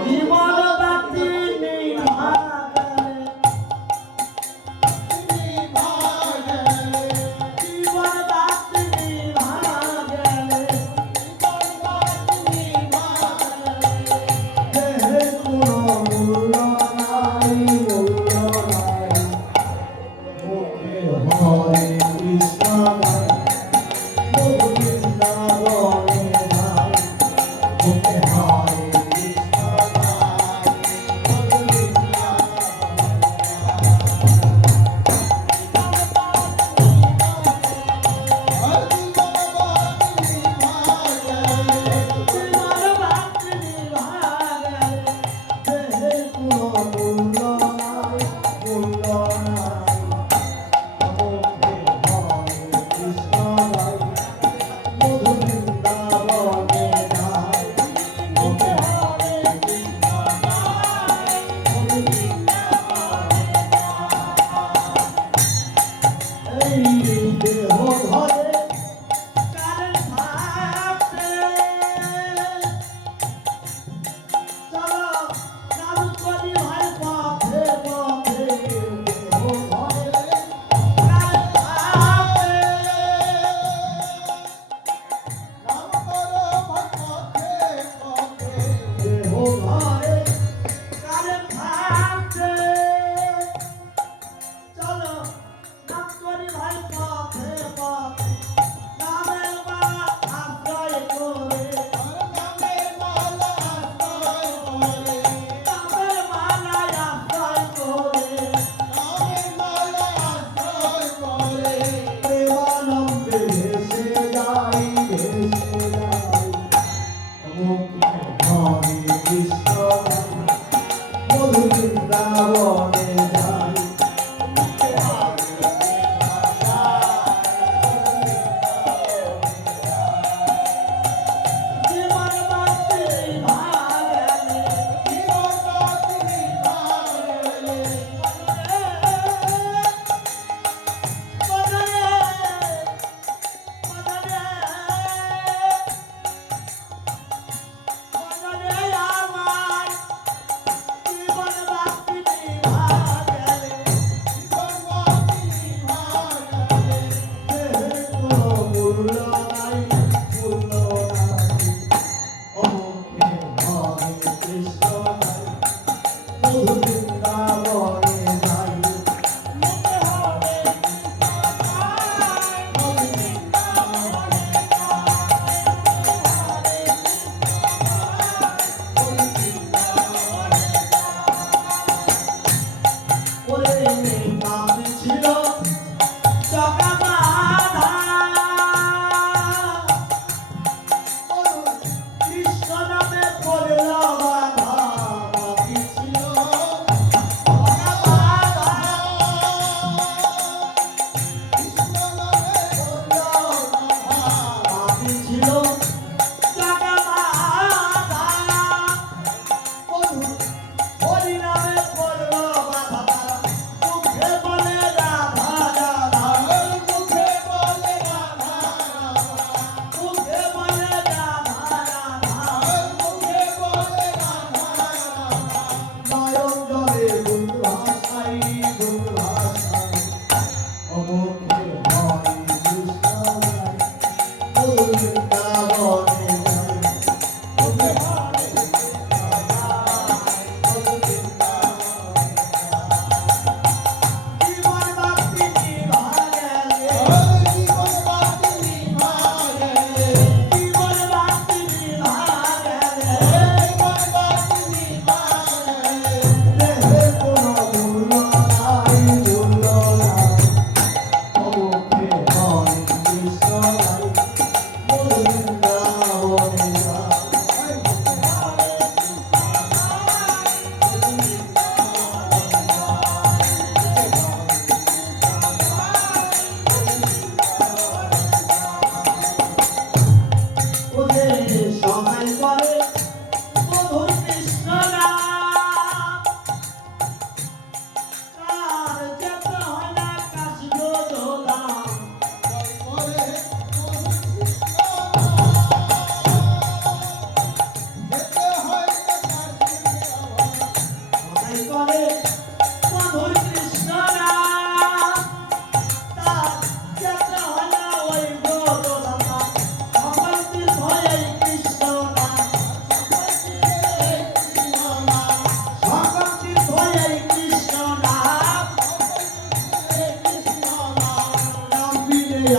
狸花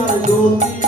আর গতি